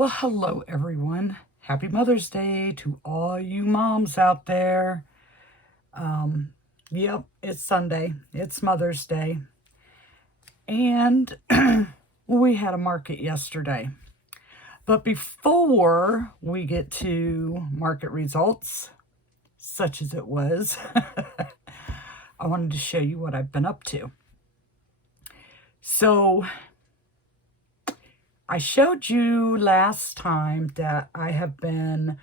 Well, hello everyone. Happy Mother's Day to all you moms out there. Yep, it's Sunday. It's Mother's Day. And we had a market yesterday. But before we get to market results, such as it was, I wanted to show you what I've been up to. So I showed you last time that I have been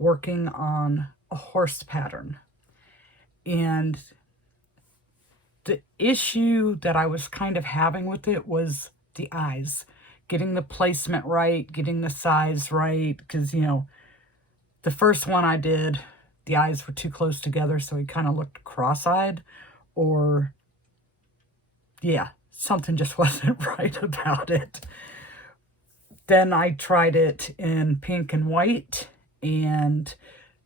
working on a horse pattern. And the issue that I was kind of having with it was the eyes. Getting the placement right, getting the size right. Because, the first one I did, the eyes were too close together, so he kind of looked cross-eyed. Or, yeah, something just wasn't right about it. Then I tried it in pink and white, and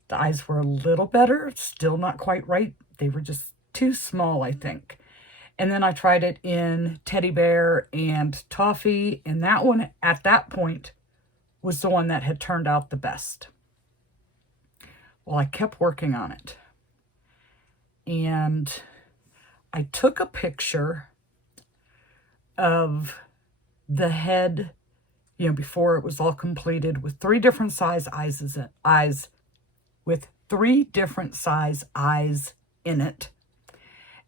the eyes were a little better. Still not quite right. They were just too small, I think. And then I tried it in teddy bear and toffee, and that one, at that point, was the one that had turned out the best. Well, I kept working on it. And I took a picture of the head, before it was all completed, with 3 different size eyes with 3 different size eyes in it,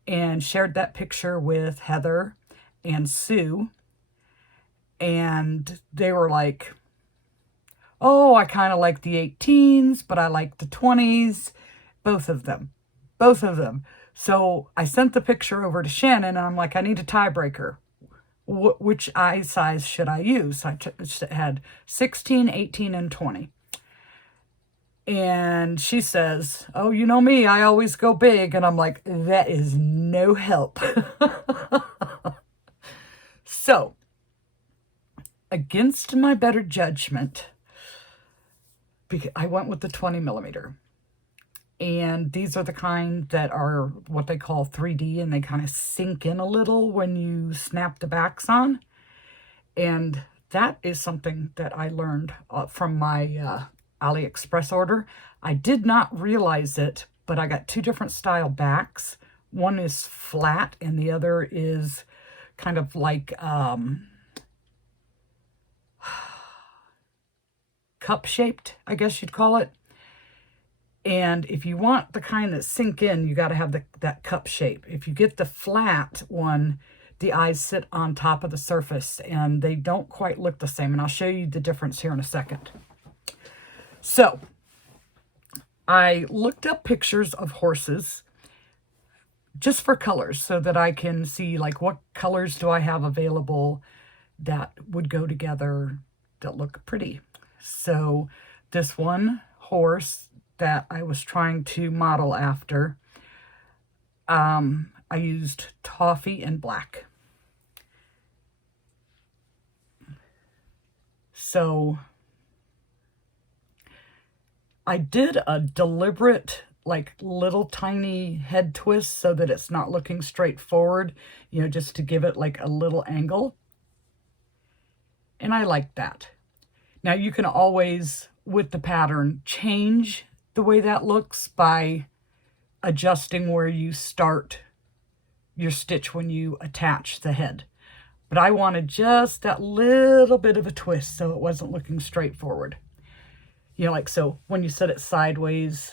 and shared that picture with Heather and Sue. And they were like, oh, I kind of like the 18s, but I like the 20s, both of them. So I sent the picture over to Shannon, and I'm like, I need a tiebreaker. Which eye size should I use? I had 16, 18, and 20. And she says, oh, you know me, I always go big. And I'm like, that is no help. So, against my better judgment, I went with the 20 millimeter. And these are the kind that are what they call 3D, and they kind of sink in a little when you snap the backs on. And that is something that I learned from my AliExpress order. I did not realize it, but I got 2 different style backs. One is flat, and the other is kind of like cup-shaped, I guess you'd call it. And if you want the kind that sink in, you got to have that cup shape. If you get the flat one, the eyes sit on top of the surface, and they don't quite look the same. And I'll show you the difference here in a second. So I looked up pictures of horses just for colors, so that I can see, like, what colors do I have available that would go together that look pretty. So this one horse that I was trying to model after, I used toffee and black. So I did a deliberate, like, little tiny head twist so that it's not looking straight forward, just to give it like a little angle. And I like that. Now you can always, with the pattern, change the way that looks by adjusting where you start your stitch when you attach the head. But I wanted just that little bit of a twist so it wasn't looking straight forward. Like, so when you set it sideways,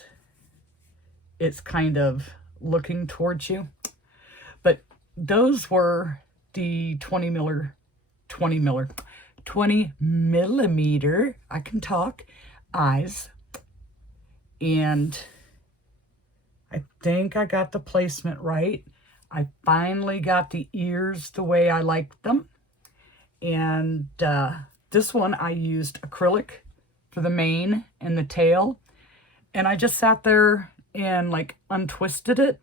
it's kind of looking towards you. But those were the 20 millimeter, I can talk, eyes. And I think I got the placement right. I finally got the ears the way I liked them. And this one I used acrylic for the mane and the tail. And I just sat there and, like, untwisted it.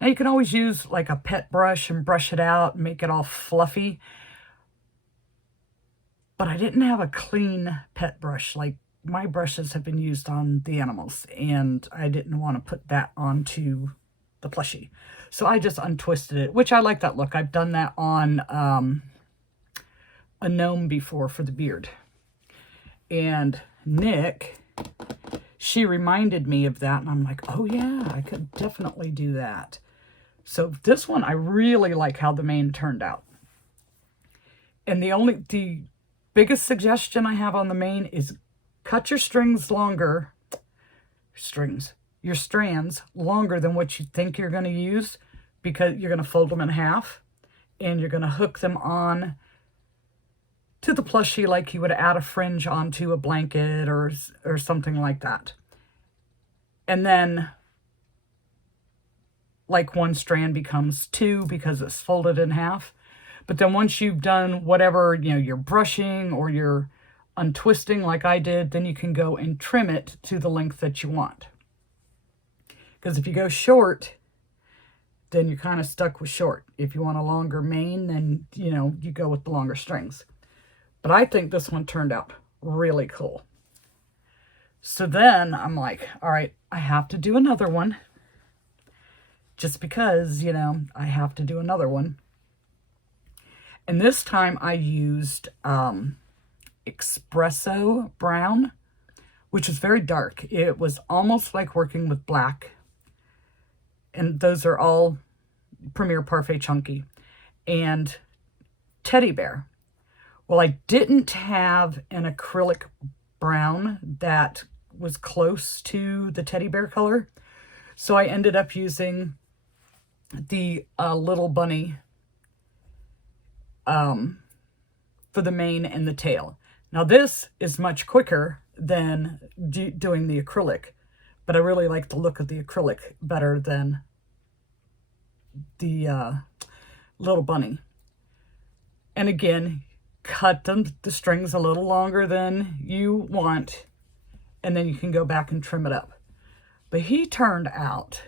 Now you can always use like a pet brush and brush it out and make it all fluffy. But I didn't have a clean pet brush. Like, my brushes have been used on the animals, and I didn't want to put that onto the plushie. So I just untwisted it, which I like that look. I've done that on a gnome before for the beard. And Nick, she reminded me of that, and I'm like, oh yeah, I could definitely do that. So this one, I really like how the mane turned out. And the biggest suggestion I have on the mane is cut your strands longer than what you think you're going to use, because you're going to fold them in half and you're going to hook them on to the plushie like you would add a fringe onto a blanket or something like that. And then like one strand becomes two because it's folded in half. But then once you've done whatever, you're brushing or you're untwisting like I did, then you can go and trim it to the length that you want. Because if you go short, then you're kind of stuck with short. If you want a longer mane, then, you go with the longer strings. But I think this one turned out really cool. So then I'm like, all right, I have to do another one. Just because, I have to do another one. And this time I used espresso brown, which is very dark. It was almost like working with black. And those are all Premier Parfait Chunky. And Teddy Bear. Well, I didn't have an acrylic brown that was close to the teddy bear color. So I ended up using the little bunny for the mane and the tail. Now this is much quicker than doing the acrylic, but I really like the look of the acrylic better than the little bunny. And again, cut the strings a little longer than you want, and then you can go back and trim it up. But he turned out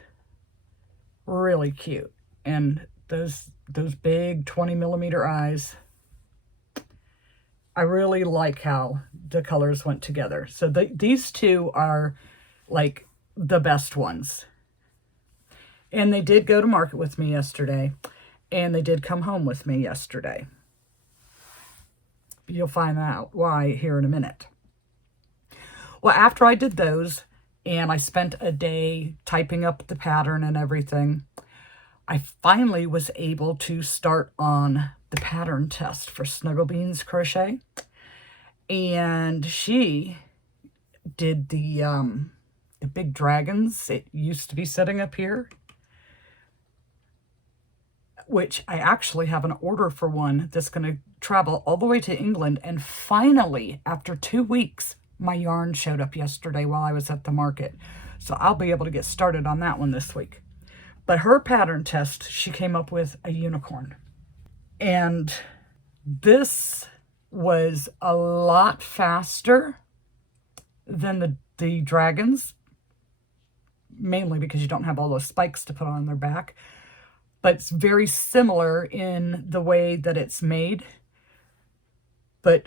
really cute, and those big 20mm eyes, I really like how the colors went together. So these two are like the best ones. And they did go to market with me yesterday, and they did come home with me yesterday. You'll find out why here in a minute. Well, after I did those, and I spent a day typing up the pattern and everything, I finally was able to start on the pattern test for Snuggle Beans Crochet. And she did the big dragons. It used to be sitting up here, which I actually have an order for one that's going to travel all the way to England. And finally, after 2 weeks, my yarn showed up yesterday while I was at the market. So I'll be able to get started on that one this week. But her pattern test, she came up with a unicorn. And this was a lot faster than the dragons, mainly because you don't have all those spikes to put on their back. But it's very similar in the way that it's made. But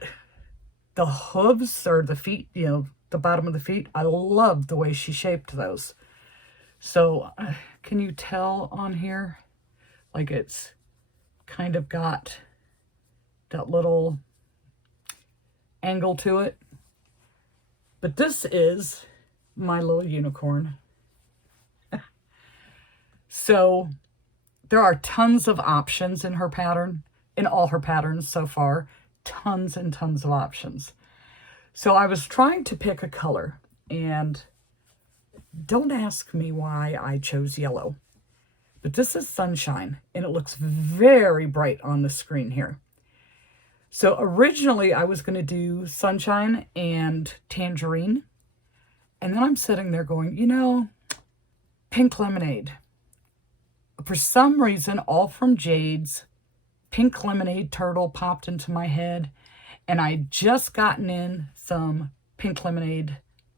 the hooves, or the feet, the bottom of the feet, I love the way she shaped those. So can you tell on here? Like it's kind of got that little angle to it. But this is my little unicorn. So there are tons of options in her pattern, in all her patterns so far. Tons and tons of options. So I was trying to pick a color, and don't ask me why I chose yellow. But this is Sunshine, and it looks very bright on the screen here. So originally I was going to do Sunshine and Tangerine. And then I'm sitting there going, Pink Lemonade. For some reason, all from Jade's Pink Lemonade Turtle popped into my head, and I'd just gotten in some Pink Lemonade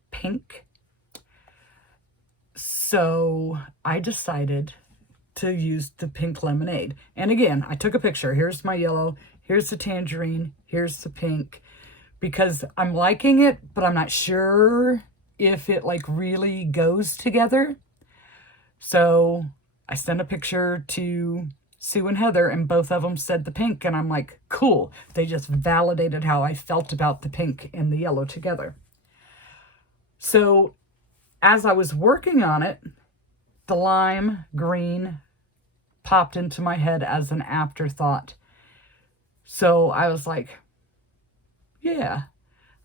Pink. So I decided to use the Pink Lemonade. And again, I took a picture. Here's my yellow, here's the tangerine, here's the pink, because I'm liking it, but I'm not sure if it like really goes together. So I sent a picture to Sue and Heather, and both of them said the pink, and I'm like, cool. They just validated how I felt about the pink and the yellow together. So as I was working on it, the lime green popped into my head as an afterthought. So I was like, yeah,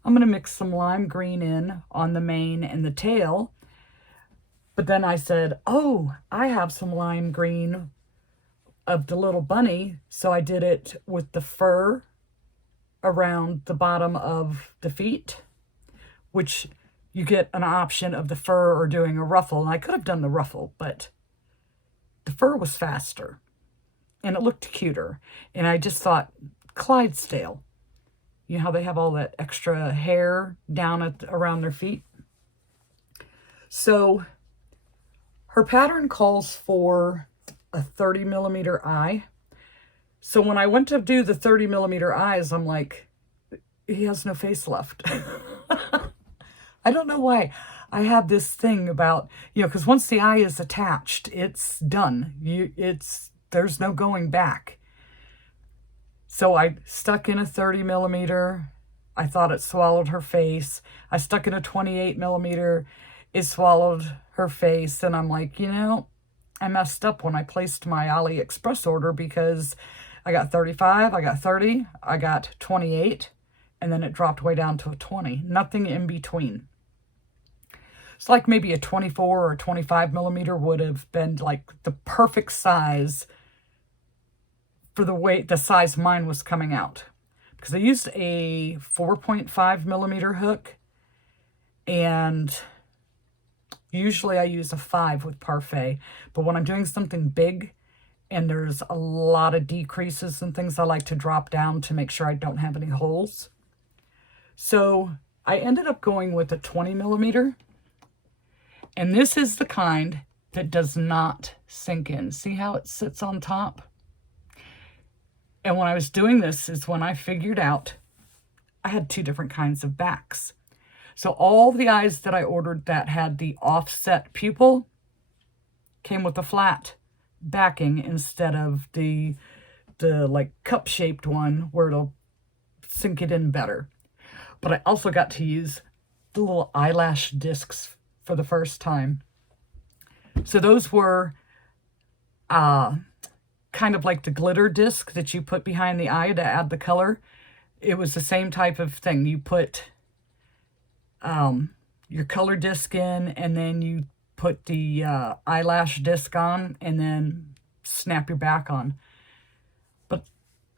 I'm going to mix some lime green in on the mane and the tail. But then I said, oh, I have some lime green of the little bunny. So I did it with the fur around the bottom of the feet, which you get an option of the fur or doing a ruffle. And I could have done the ruffle, but the fur was faster and it looked cuter. And I just thought, Clydesdale, you know how they have all that extra hair down around their feet? So her pattern calls for a 30 millimeter eye. So when I went to do the 30 millimeter eyes, I'm like, he has no face left. I don't know why. I have this thing about, because once the eye is attached, it's done. There's no going back. So I stuck in a 30 millimeter. I thought it swallowed her face. I stuck in a 28 millimeter. It swallowed her face. And I'm like, I messed up when I placed my AliExpress order because I got 35, I got 30, I got 28, and then it dropped way down to a 20. Nothing in between. It's like maybe a 24 or 25 millimeter would have been like the perfect size for the size mine was coming out. Because I used a 4.5 millimeter hook, and usually I use a 5 with Parfait. But when I'm doing something big and there's a lot of decreases and things, I like to drop down to make sure I don't have any holes. So I ended up going with a 20 millimeter. And this is the kind that does not sink in. See how it sits on top? And when I was doing this is when I figured out I had 2 different kinds of backs. So all the eyes that I ordered that had the offset pupil came with a flat backing instead of the like cup-shaped one where it'll sink it in better. But I also got to use the little eyelash discs for the first time. So those were kind of like the glitter disc that you put behind the eye to add the color. It was the same type of thing. You put your color disc in, and then you put the eyelash disc on, and then snap your back on. But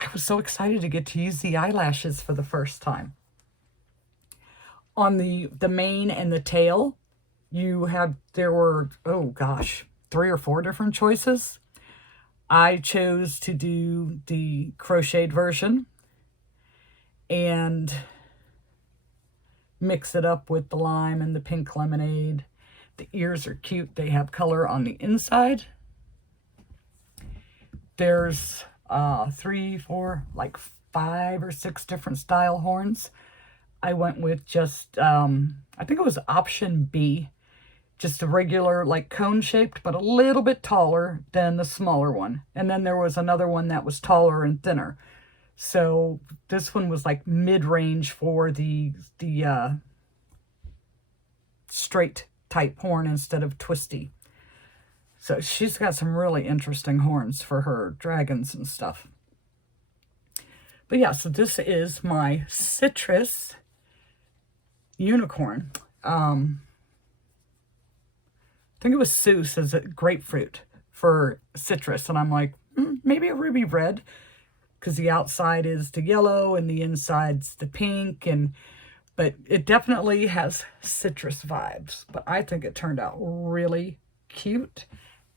I was so excited to get to use the eyelashes for the first time. On the mane and the tail, there were, 3 or 4 different choices. I chose to do the crocheted version and mix it up with the lime and the pink lemonade. The ears are cute. They have color on the inside. There's 3, 4, like 5 or 6 different style horns. I went with just, I think it was option B. Just a regular, like cone-shaped, but a little bit taller than the smaller one. And then there was another one that was taller and thinner. So this one was like mid-range for the straight type horn instead of twisty. So she's got some really interesting horns for her dragons and stuff. But yeah, so this is my citrus unicorn. I think it was Sue says it grapefruit for citrus. And I'm like, maybe a ruby red, because the outside is the yellow and the inside's the pink. But it definitely has citrus vibes. But I think it turned out really cute.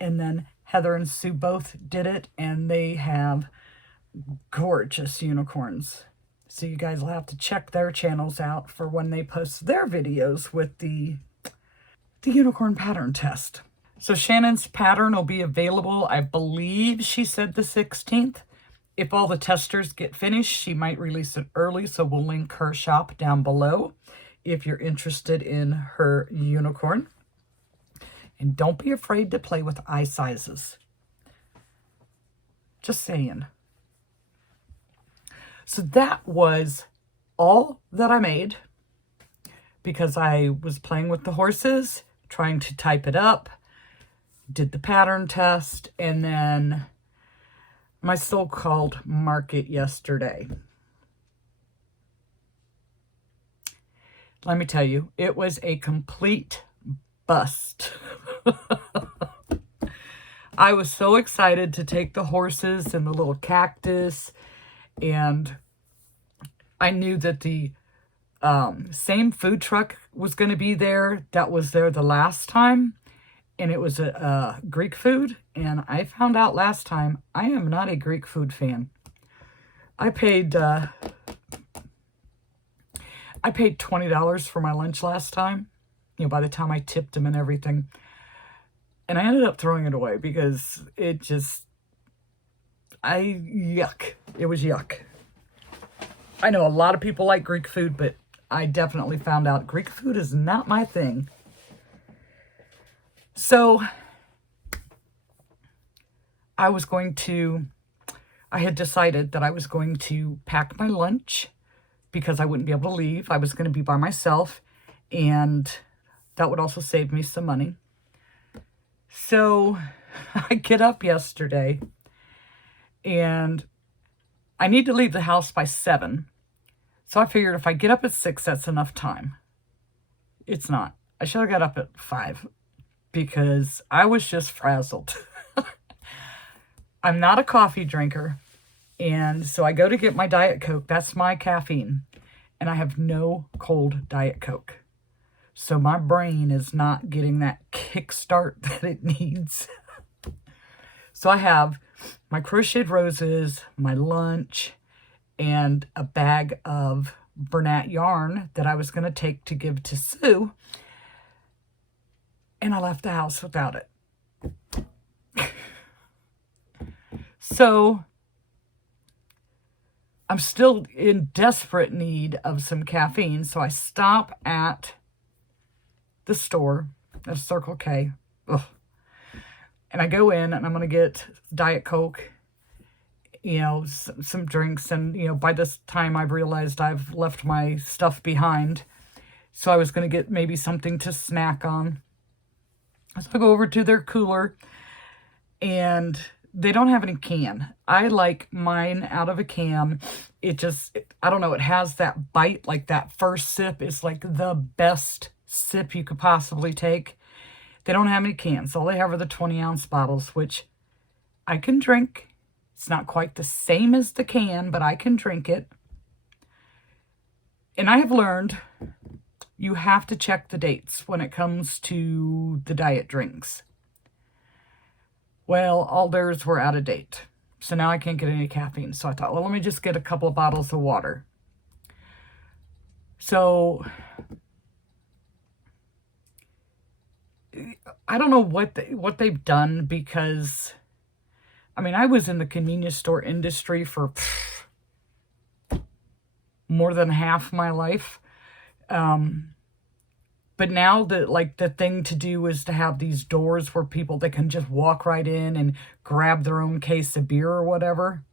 And then Heather and Sue both did it, and they have gorgeous unicorns. So you guys will have to check their channels out for when they post their videos with the unicorn pattern test. So Shannon's pattern will be available, I believe she said the 16th. If all the testers get finished, she might release it early, so we'll link her shop down below if you're interested in her unicorn. And don't be afraid to play with eye sizes. Just saying. So that was all that I made because I was playing with the horses, trying to type it up, did the pattern test, and then my so-called market yesterday. Let me tell you, it was a complete bust. I was so excited to take the horses and the little cactus, and I knew that the same food truck was going to be there that was there the last time, and it was a Greek food, and I found out last time I am not a Greek food fan. I paid $20 for my lunch last time, by the time I tipped them and everything. And I ended up throwing it away because it just, yuck. It was yuck. I know a lot of people like Greek food, but I definitely found out Greek food is not my thing. So I had decided that I was going to pack my lunch because I wouldn't be able to leave. I was going to be by myself, and that would also save me some money. So I get up yesterday, and I need to leave the house by 7. So I figured if I get up at 6, that's enough time. It's not. I should have got up at 5 because I was just frazzled. I'm not a coffee drinker. And so I go to get my Diet Coke. That's my caffeine. And I have no cold Diet Coke. So my brain is not getting that kickstart that it needs. So I have my crocheted roses, my lunch, and a bag of Bernat yarn that I was going to take to give to Sue. And I left the house without it. So I'm still in desperate need of some caffeine. So I stop at the store at Circle K. Ugh. And I go in and I'm going to get Diet Coke, some drinks. And, by this time I've realized I've left my stuff behind. So I was going to get maybe something to snack on. So I go over to their cooler and they don't have any can. I like mine out of a can. I don't know, it has that bite, like that first sip is like the best sip you could possibly take. They don't have any cans. All they have are the 20-ounce bottles, which I can drink. It's not quite the same as the can, but I can drink it. And I have learned you have to check the dates when it comes to the diet drinks. Well, all theirs were out of date. So now I can't get any caffeine. So I thought, well, let me just get a couple of bottles of water. So I don't know what they've done because, I was in the convenience store industry for more than half my life. But now the thing to do is to have these doors where they can just walk right in and grab their own case of beer or whatever.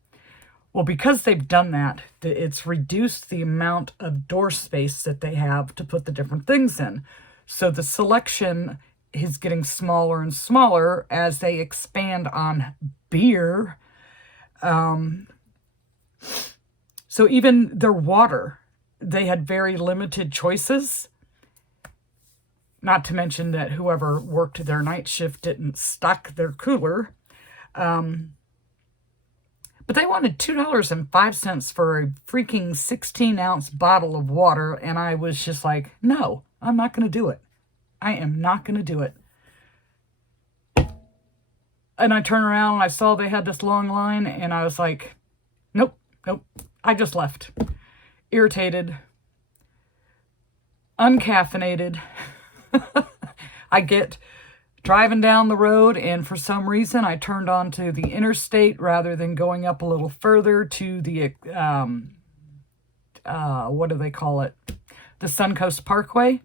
Well, because they've done that, it's reduced the amount of door space that they have to put the different things in. So the selection is getting smaller and smaller as they expand on beer. So even their water, they had very limited choices. Not to mention that whoever worked their night shift didn't stock their cooler. But they wanted $2.05 for a freaking 16-ounce bottle of water. And I was just like, no, I'm not going to do it. I am not going to do it. And I turned around and I saw they had this long line. And I was like, nope. I just left. Irritated. Uncaffeinated. I get driving down the road, and for some reason I turned onto the interstate rather than going up a little further to the what do they call it? The Suncoast Parkway.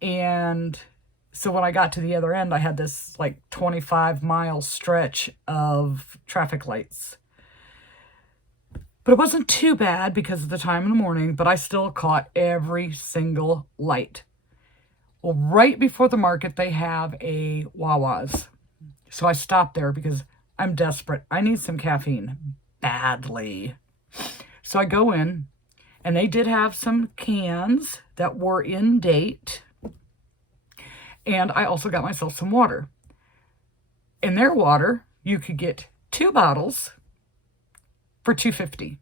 And so when I got to the other end, I had this like 25-mile stretch of traffic lights. But it wasn't too bad because of the time in the morning, but I still caught every single light. Well, right before the market, they have a Wawa's. So I stopped there because I'm desperate. I need some caffeine badly. So I go in, and they did have some cans that were in date. And I also got myself some water. In their water, you could get 2 bottles for $2.50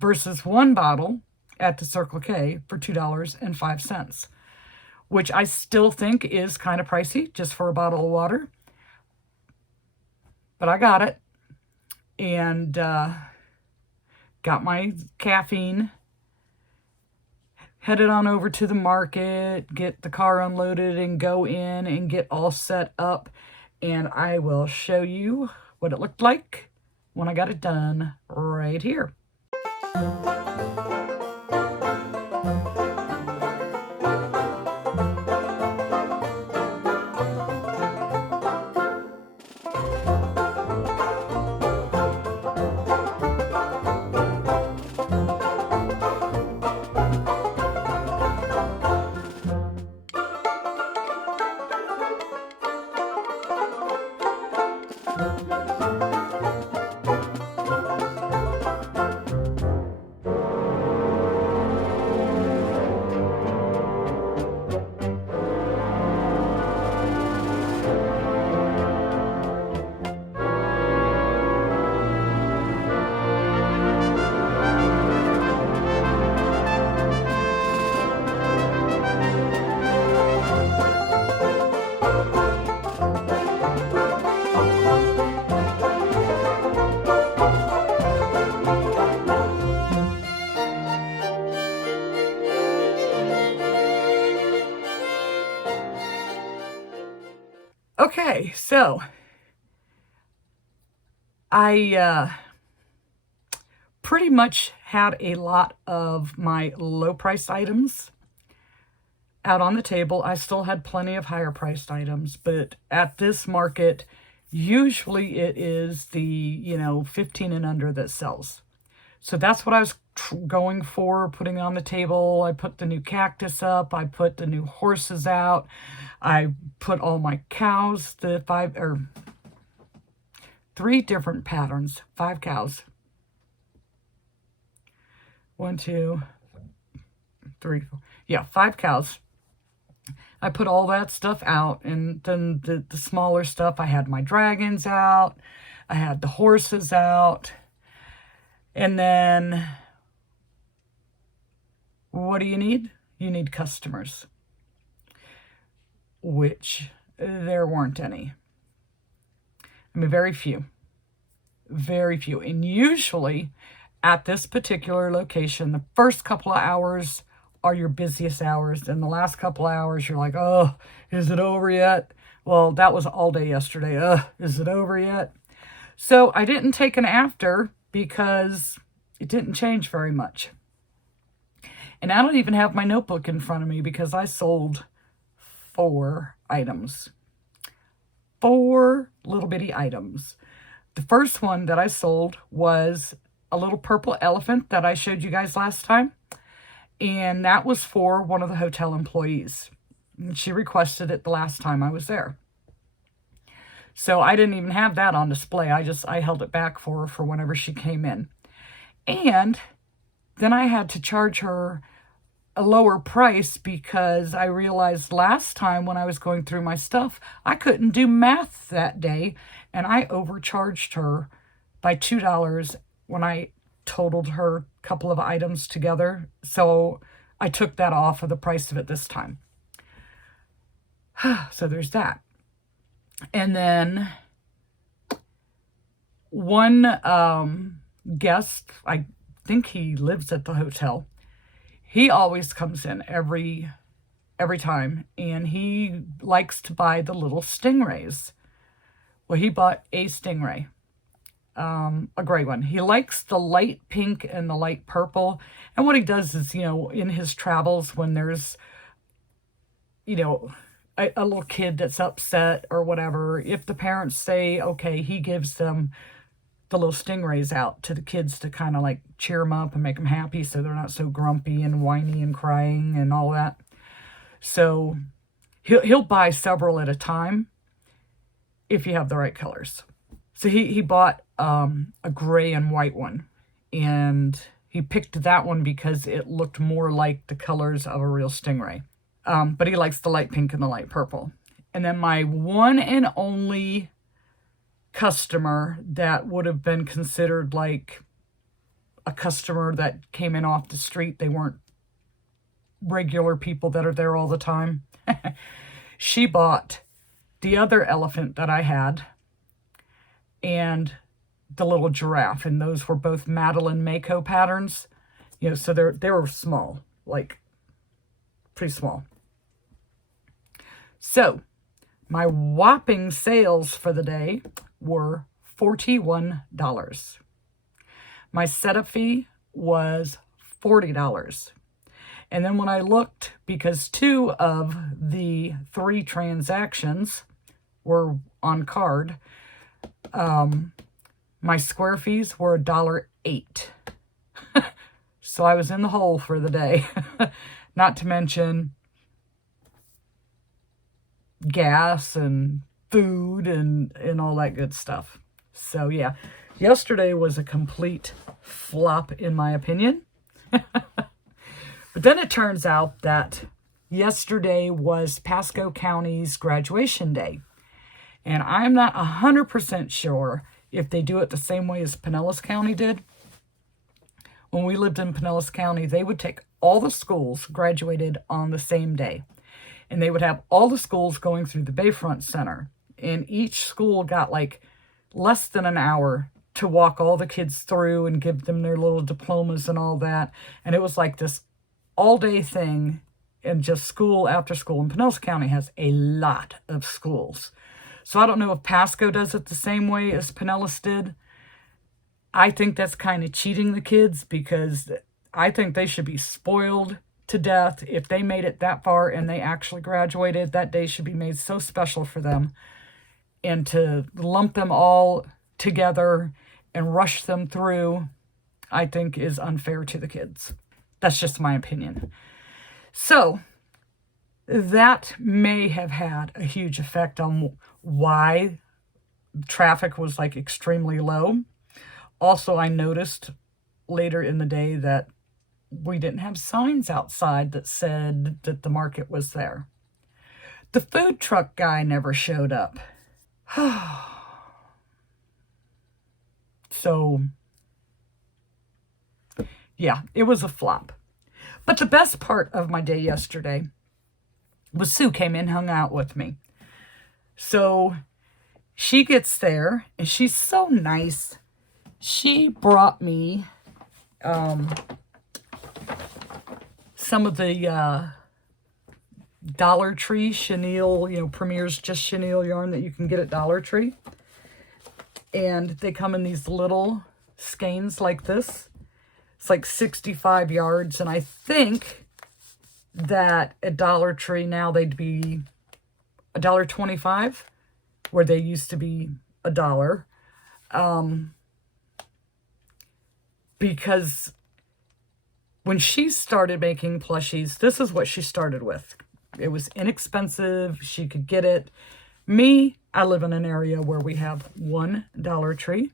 versus 1 bottle at the Circle K for $2.05, which I still think is kind of pricey just for a bottle of water. But I got it and got my caffeine, headed on over to the market, get the car unloaded and go in and get all set up. And I will show you what it looked like when I got it done right here. Okay, so I pretty much had a lot of my low-priced items out on the table. I still had plenty of higher-priced items, but at this market, usually it is the, 15 and under that sells. So that's what I was going for, putting on the table. I put the new cactus up. I put the new horses out. I put all my cows, the 3 different patterns, 5 cows. 1, 2, 3, 4. Yeah, 5 cows. I put all that stuff out, and then the smaller stuff, I had my dragons out. I had the horses out. And then, what do you need? You need customers, which there weren't any. I mean, very few. Very few. And usually, at this particular location, the first couple of hours are your busiest hours. And the last couple of hours, you're like, oh, is it over yet? Well, that was all day yesterday. Is it over yet? So I didn't take an after because it didn't change very much. And I don't even have my notebook in front of me because I sold 4 items. 4 little bitty items. The first one that I sold was a little purple elephant that I showed you guys last time. And that was for one of the hotel employees. And she requested it the last time I was there. So I didn't even have that on display. I held it back for her for whenever she came in. And then I had to charge her a lower price because I realized last time when I was going through my stuff, I couldn't do math that day. And I overcharged her by $2 when I totaled her a couple of items together. So I took that off of the price of it this time. So there's that. And then one guest, I think he lives at the hotel. He always comes in every time, and he likes to buy the little stingrays. Well, he bought a stingray, a gray one. He likes the light pink and the light purple. And what he does is, in his travels, when there's, a little kid that's upset or whatever, if the parents say, okay, he gives them the little stingrays out to the kids to kind of like cheer them up and make them happy so they're not so grumpy and whiny and crying and all that. So he'll buy several at a time if you have the right colors. So he bought a gray and white one, and he picked that one because it looked more like the colors of a real stingray. But he likes the light pink and the light purple. And then my one and only customer that would have been considered like a customer that came in off the street, they weren't regular people that are there all the time. She bought the other elephant that I had and the little giraffe, and those were both Madeline Mako patterns. You know, so they were small, like pretty small. So my whopping sales for the day were $41. My setup fee was $40. And then when I looked, because 2 of the 3 transactions were on card, my square fees were $1.08. So I was in the hole for the day. Not to mention gas and food and all that good stuff. So yeah, yesterday was a complete flop in my opinion. But then it turns out that yesterday was Pasco County's graduation day. And I'm not 100% sure if they do it the same way as Pinellas County did. When we lived in Pinellas County, they would take all the schools graduated on the same day. And they would have all the schools going through the Bayfront Center. And each school got like less than an hour to walk all the kids through and give them their little diplomas and all that. And it was like this all-day thing, and just school after school. And Pinellas County has a lot of schools. So I don't know if Pasco does it the same way as Pinellas did. I think that's kind of cheating the kids, because I think they should be spoiled to death. If they made it that far and they actually graduated, that day should be made so special for them. And to lump them all together and rush them through, I think is unfair to the kids. That's just my opinion. So that may have had a huge effect on why traffic was like extremely low. Also, I noticed later in the day that we didn't have signs outside that said that the market was there. The food truck guy never showed up. So, yeah, it was a flop. But the best part of my day yesterday was Sue came in, hung out with me. So she gets there, and she's so nice. She brought me some of the Dollar Tree chenille, Premier's just chenille yarn that you can get at Dollar Tree. And they come in these little skeins like this. It's like 65 yards, and I think that at Dollar Tree now they'd be $1.25, where they used to be $1. Because when she started making plushies, this is what she started with. It was inexpensive. She could get it. Me, I live in an area where we have one Dollar Tree,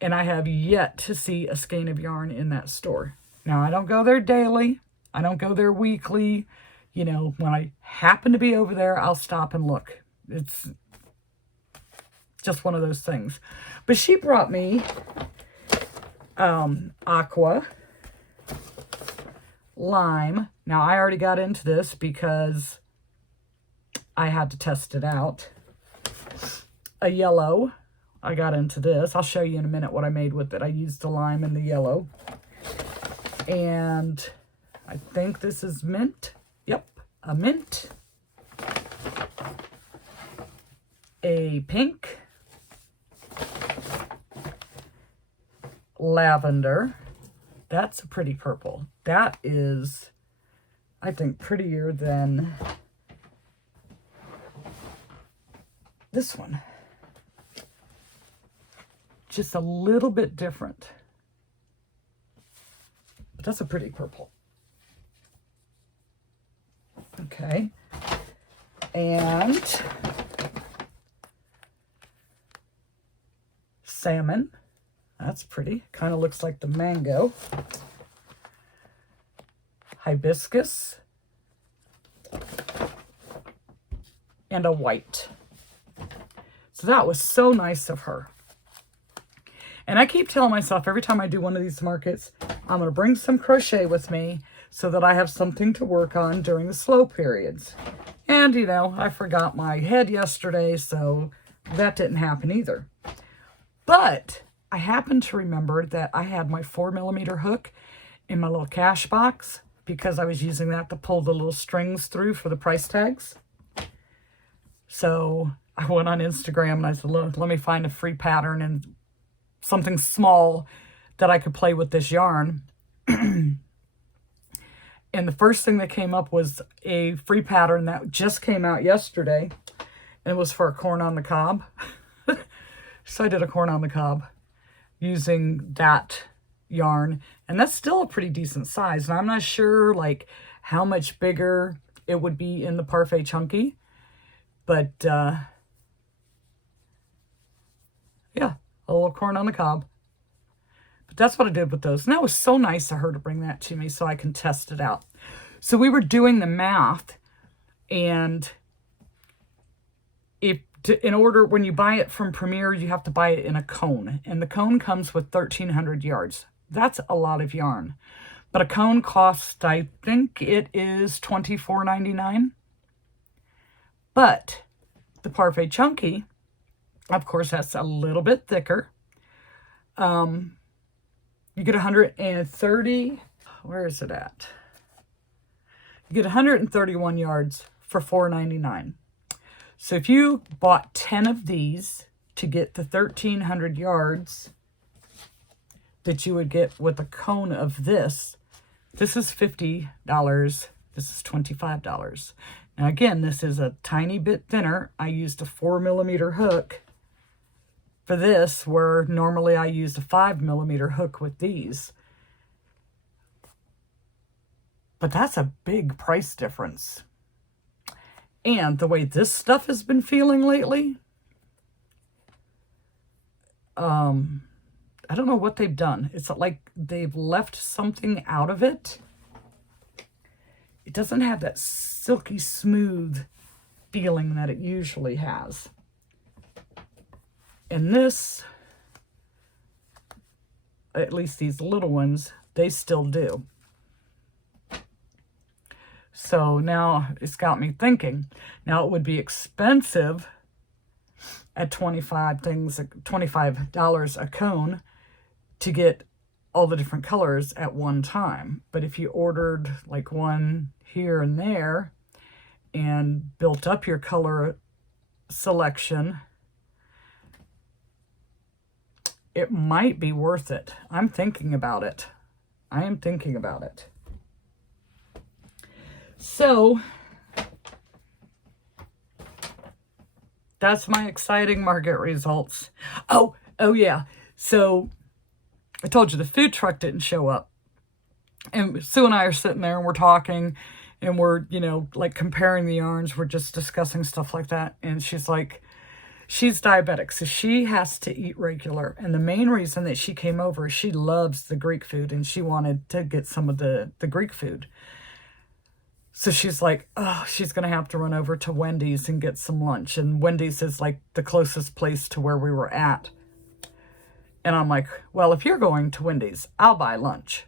and I have yet to see a skein of yarn in that store. Now, I don't go there daily. I don't go there weekly. When I happen to be over there, I'll stop and look. It's just one of those things. But she brought me aqua, lime. Now, I already got into this because I had to test it out. A yellow. I got into this. I'll show you in a minute what I made with it. I used the lime and the yellow. And I think this is mint. Yep, a mint. A pink. Lavender. That's a pretty purple. That is, I think, prettier than this one. just a little bit different. But that's a pretty purple. Okay. And salmon. That's pretty. Kind of looks like the mango. Hibiscus. And a white. So that was so nice of her. And I keep telling myself every time I do one of these markets, I'm going to bring some crochet with me so that I have something to work on during the slow periods. And, you know, I forgot my head yesterday, so that didn't happen either. But I happened to remember that I had my 4mm hook in my little cash box because I was using that to pull the little strings through for the price tags. So I went on Instagram and I said, look, let me find a free pattern and something small that I could play with this yarn. And the first thing that came up was a free pattern that just came out yesterday. And it was for a corn on the cob. So I did a corn on the cob using that yarn. And that's still a pretty decent size. And I'm not sure like how much bigger it would be in the Parfait Chunky. But yeah, a little corn on the cob. But that's what I did with those. And that was so nice of her to bring that to me so I can test it out. So we were doing the math, and in order, when you buy it from Premier, you have to buy it in a cone. And the cone comes with 1,300 yards. That's a lot of yarn. But a cone costs, I think it is $24.99. But the Parfait Chunky, of course, that's a little bit thicker. You get 130, where is it at? You get 131 yards for $4.99. So if you bought 10 of these to get the 1,300 yards that you would get with a cone of this is $50. This is $25. Now again, this is a tiny bit thinner. I used a 4mm hook for this, where normally I used a 5mm hook with these. But that's a big price difference. And the way this stuff has been feeling lately, I don't know what they've done. It's like they've left something out of it. It doesn't have that silky smooth feeling that it usually has. And this, at least these little ones, they still do. So now it's got me thinking. Now it would be expensive at $25 a cone to get all the different colors at one time. But if you ordered like one here and there and built up your color selection, it might be worth it. I'm thinking about it. I am thinking about it. So that's my exciting market results. Oh yeah. So I told you the food truck didn't show up. And Sue and I are sitting there and we're talking and we're, you know, like comparing the yarns. We're just discussing stuff like that. And she's like, she's diabetic, so she has to eat regular. And the main reason that she came over is she loves the Greek food and she wanted to get some of the Greek food. So she's like, oh, she's going to have to run over to Wendy's and get some lunch. And Wendy's is like the closest place to where we were at. And I'm like, well, if you're going to Wendy's, I'll buy lunch.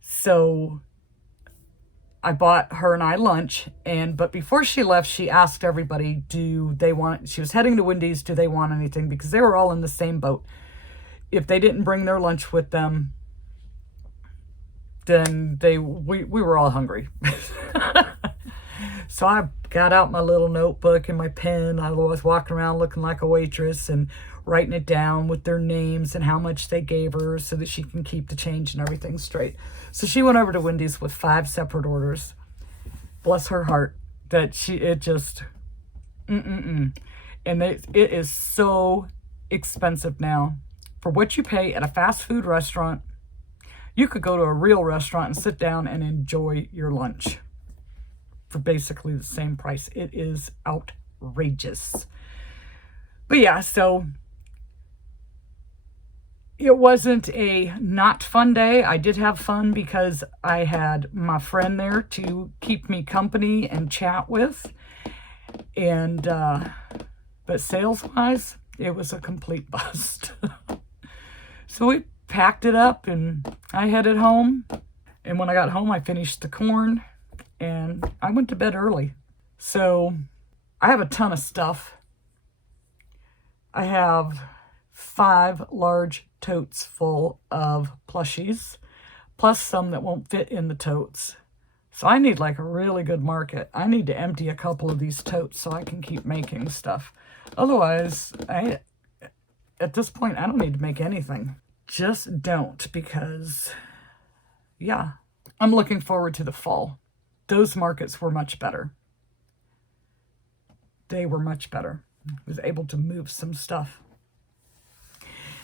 So I bought her and I lunch. But before she left, she asked everybody, she was heading to Wendy's, do they want anything? Because they were all in the same boat. If they didn't bring their lunch with them, then we were all hungry. So I got out my little notebook and my pen. I was walking around looking like a waitress and writing it down with their names and how much they gave her so that she can keep the change and everything straight. So she went over to Wendy's with 5 separate orders. Bless her heart that And it is so expensive now. For what you pay at a fast food restaurant, you could go to a real restaurant and sit down and enjoy your lunch for basically the same price. It is outrageous. But yeah, so it wasn't a not fun day. I did have fun because I had my friend there to keep me company and chat with. And, but sales-wise, it was a complete bust. So we packed it up and I headed home. And when I got home, I finished the corn and I went to bed early. So I have a ton of stuff. I have 5 large totes full of plushies, plus some that won't fit in the totes. So I need like a really good market. I need to empty a couple of these totes so I can keep making stuff. Otherwise, at this point, I don't need to make anything. Just don't, because, yeah, I'm looking forward to the fall. Those markets were much better. They were much better. I was able to move some stuff.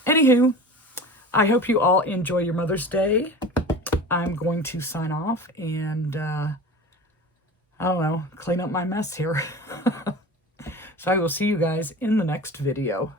Anywho, I hope you all enjoy your Mother's Day. I'm going to sign off and, I don't know, clean up my mess here. So I will see you guys in the next video.